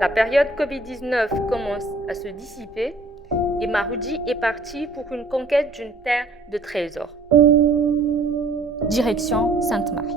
La période Covid-19 commence à se dissiper et Marudi est parti pour une conquête d'une terre de trésors. Direction Sainte-Marie.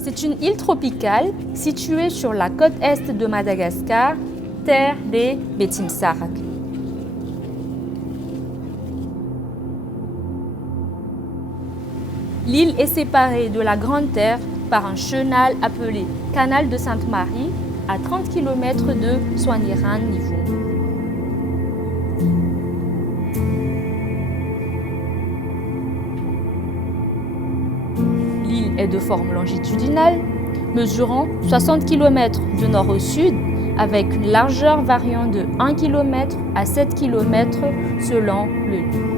C'est une île tropicale située sur la côte est de Madagascar, terre des Betimsarak. L'île est séparée de la Grande Terre par un chenal appelé Canal de Sainte-Marie à 30 km de Soigniran-Niveau. L'île est de forme longitudinale, mesurant 60 km de nord au sud, avec une largeur variant de 1 km à 7 km selon le lieu.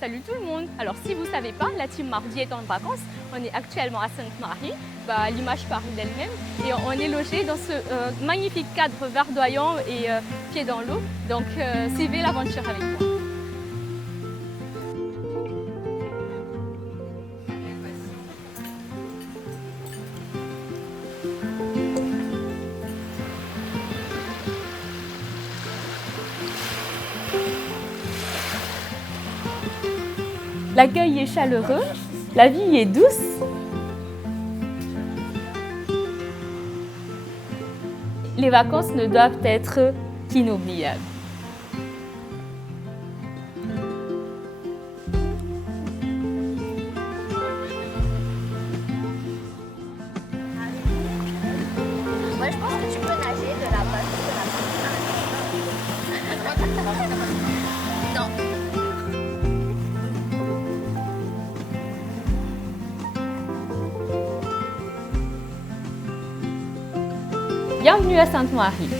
Salut tout le monde! Alors si vous ne savez pas, la team Mardi est en vacances. On est actuellement à Sainte-Marie, l'image parle d'elle-même. Et on est logé dans ce magnifique cadre verdoyant et pied dans l'eau. Donc suivez l'aventure avec moi. L'accueil est chaleureux, la vie est douce. Les vacances ne doivent être qu'inoubliables. Moi, je pense que tu peux nager de la base de la Non. Bienvenue à Sainte-Marie.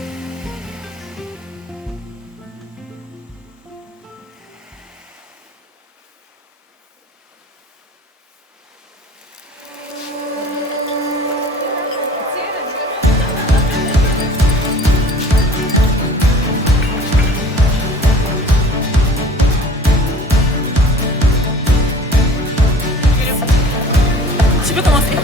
Tu peux commencer.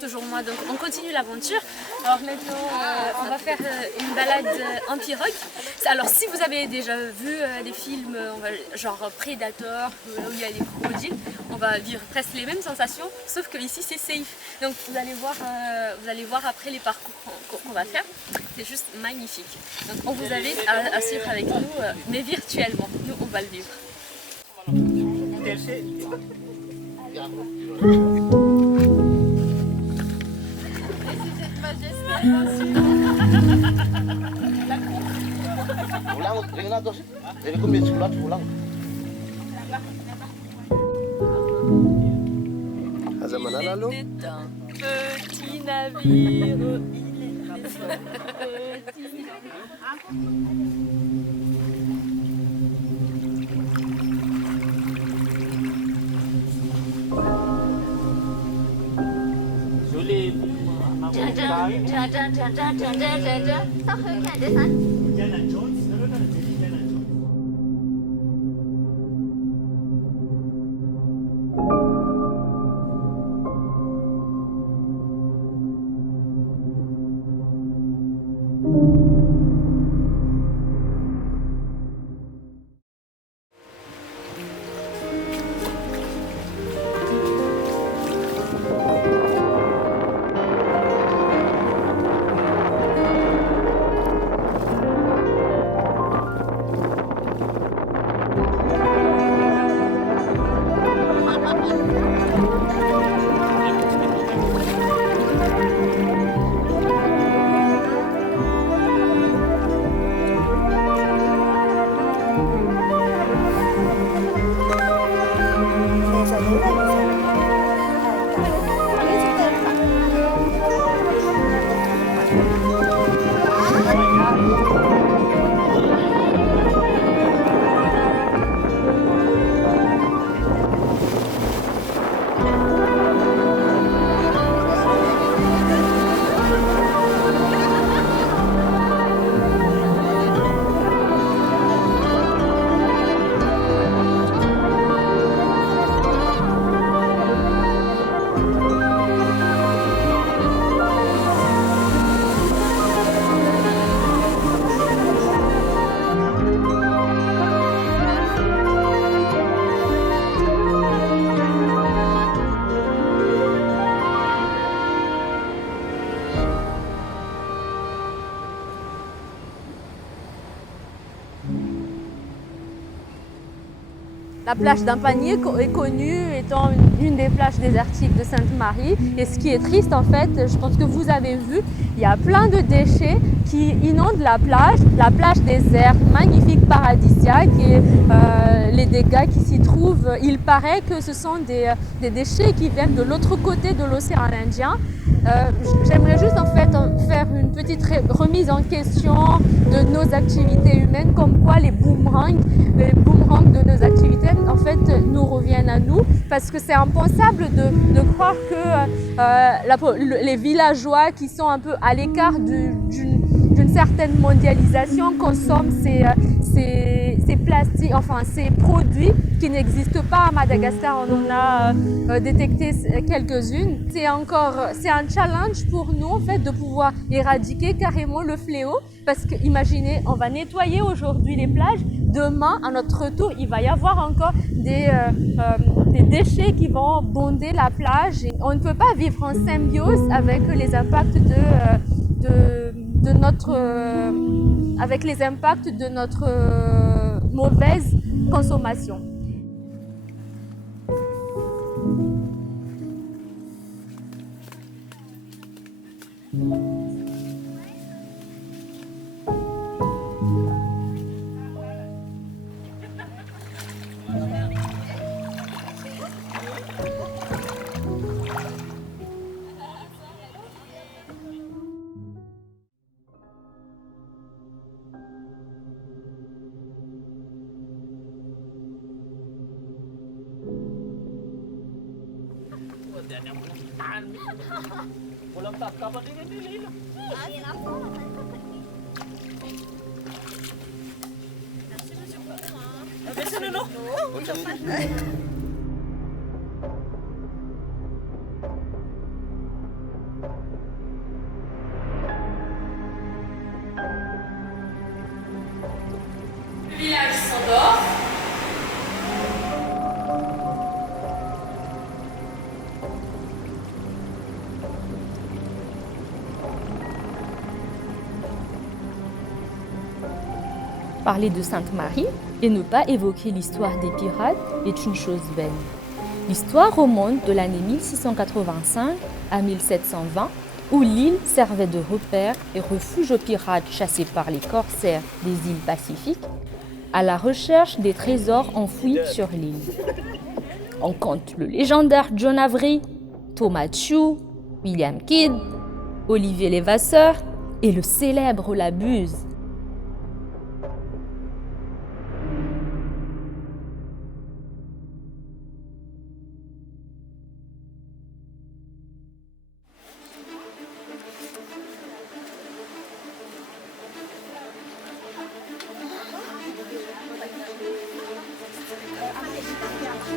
toujours moi, donc on continue l'aventure. Alors maintenant, on va faire une balade en pirogue. Alors si vous avez déjà vu des films genre Predator, où il y a des crocodiles, on va vivre presque les mêmes sensations, sauf que ici c'est safe. Donc vous allez voir après les parcours qu'on va faire. C'est juste magnifique. Donc on vous invite à suivre avec nous, mais virtuellement. Nous, on va le vivre. Ulang, ringan atas. Jadi kau biar sekolah ulang. Zaman lalu. Petit navire, La plage d'Impagné est connue étant une des plages désertiques de Sainte-Marie. Et ce qui est triste en fait, je pense que vous avez vu, il y a plein de déchets qui inondent la plage déserte, magnifique, paradisiaque. Et les dégâts qui s'y trouvent, il paraît que ce sont des déchets qui viennent de l'autre côté de l'océan Indien. J'aimerais juste en fait faire une petite remise en question de nos activités humaines, comme quoi les boomerangs de nos activités en fait nous reviennent à nous, parce que c'est impensable de croire que les villageois qui sont un peu à l'écart d'une certaine mondialisation consomment ces plastiques, enfin ces produits qui n'existent pas à Madagascar. On en a détecté quelques-unes. C'est un challenge pour nous en fait de pouvoir éradiquer carrément le fléau, parce que imaginez, on va nettoyer aujourd'hui les plages, demain à notre retour il va y avoir encore des déchets qui vont bonder la plage. Et on ne peut pas vivre en symbiose avec les impacts avec les impacts de notre mauvaise consommation. Parler de Sainte-Marie et ne pas évoquer l'histoire des pirates est une chose vaine. L'histoire remonte de l'année 1685 à 1720, où l'île servait de repère et refuge aux pirates chassés par les corsaires des îles Pacifiques, à la recherche des trésors enfouis sur l'île. On compte le légendaire John Avery, Thomas Tew, William Kidd, Olivier Levasseur et le célèbre Labuse.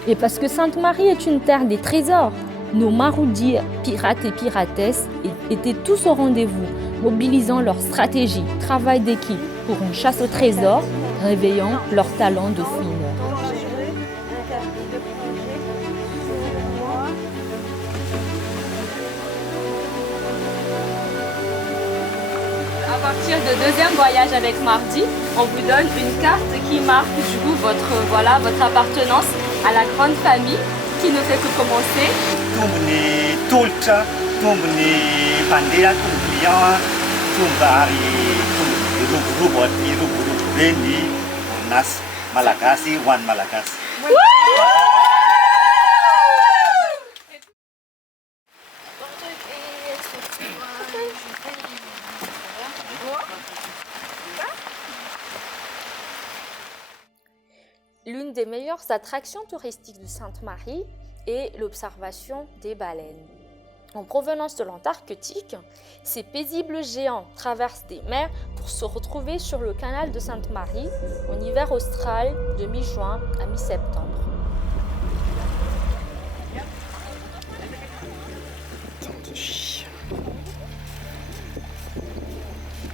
Et parce que Sainte-Marie est une terre des trésors, nos maroudis, pirates et piratesses étaient tous au rendez-vous, mobilisant leur stratégie, travail d'équipe pour une chasse au trésor, réveillant leur talent de fouineur. À partir du deuxième voyage avec Mardi, on vous donne une carte qui marque du coup votre appartenance à la grande famille qui ne fait que commencer. Tombony tolotra, tombony mpandeha, tombony client, tombary roborobo be ny orinasa malagasy ho an'ny malagasy. L'une des meilleures attractions touristiques de Sainte-Marie est l'observation des baleines. En provenance de l'Antarctique, ces paisibles géants traversent des mers pour se retrouver sur le canal de Sainte-Marie en hiver austral de mi-juin à mi-septembre.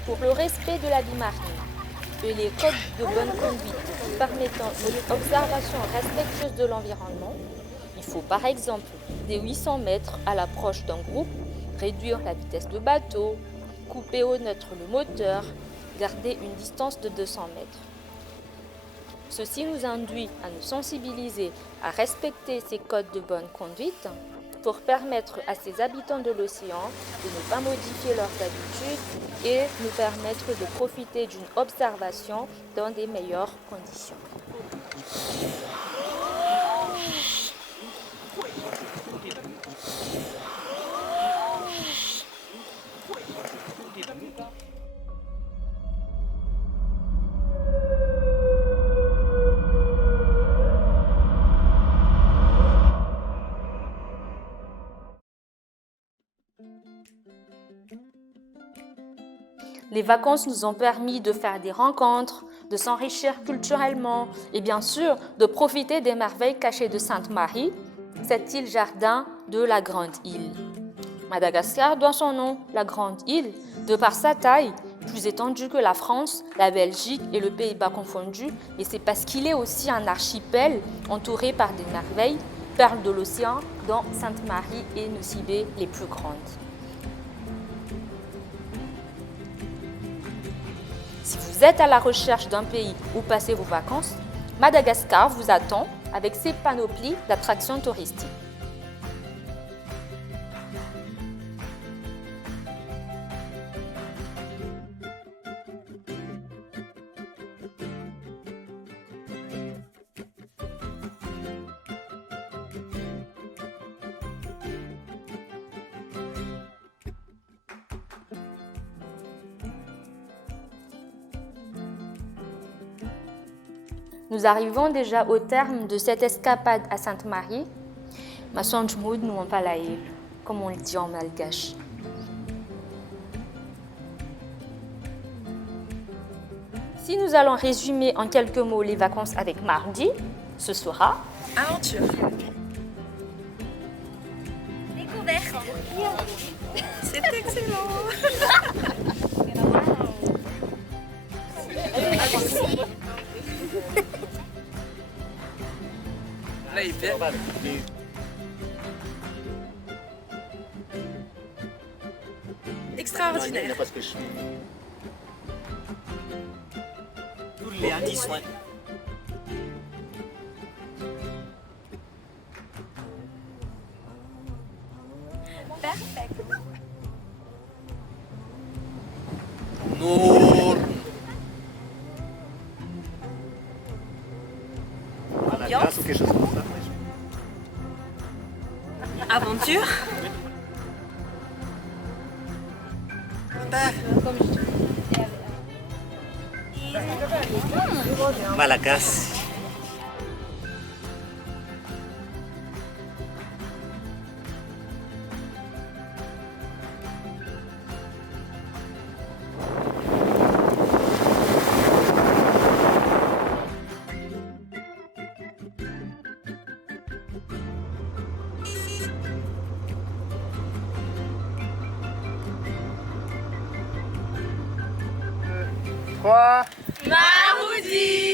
Pour le respect de la vie marine et les codes de bonne conduite permettant une observation respectueuse de l'environnement, il faut par exemple, dès 800 mètres à l'approche d'un groupe, réduire la vitesse de bateau, couper au neutre le moteur, garder une distance de 200 mètres. Ceci nous induit à nous sensibiliser à respecter ces codes de bonne conduite pour permettre à ces habitants de l'océan de ne pas modifier leurs habitudes et nous permettre de profiter d'une observation dans des meilleures conditions. Les vacances nous ont permis de faire des rencontres, de s'enrichir culturellement et bien sûr de profiter des merveilles cachées de Sainte-Marie, cette île jardin de la Grande Île. Madagascar doit son nom, la Grande Île, de par sa taille, plus étendue que la France, la Belgique et le Pays-Bas confondus, et c'est parce qu'il est aussi un archipel entouré par des merveilles, perles de l'océan, dont Sainte-Marie et Nosy-Be les plus grandes. Si vous êtes à la recherche d'un pays où passer vos vacances, Madagascar vous attend avec ses panoplies d'attractions touristiques. Nous arrivons déjà au terme de cette escapade à Sainte-Marie. Ma sonjmoud nous pas la île, comme on le dit en malgache. Si nous allons résumer en quelques mots les vacances avec Mardi, ce sera Aventure. Découverte. C'est excellent. Là, il fait. Extraordinaire. Faire des soins. Perfect. Nour. Malagas ou quelque chose comme ça. Aventure. Malagas. Trois. Maroudi.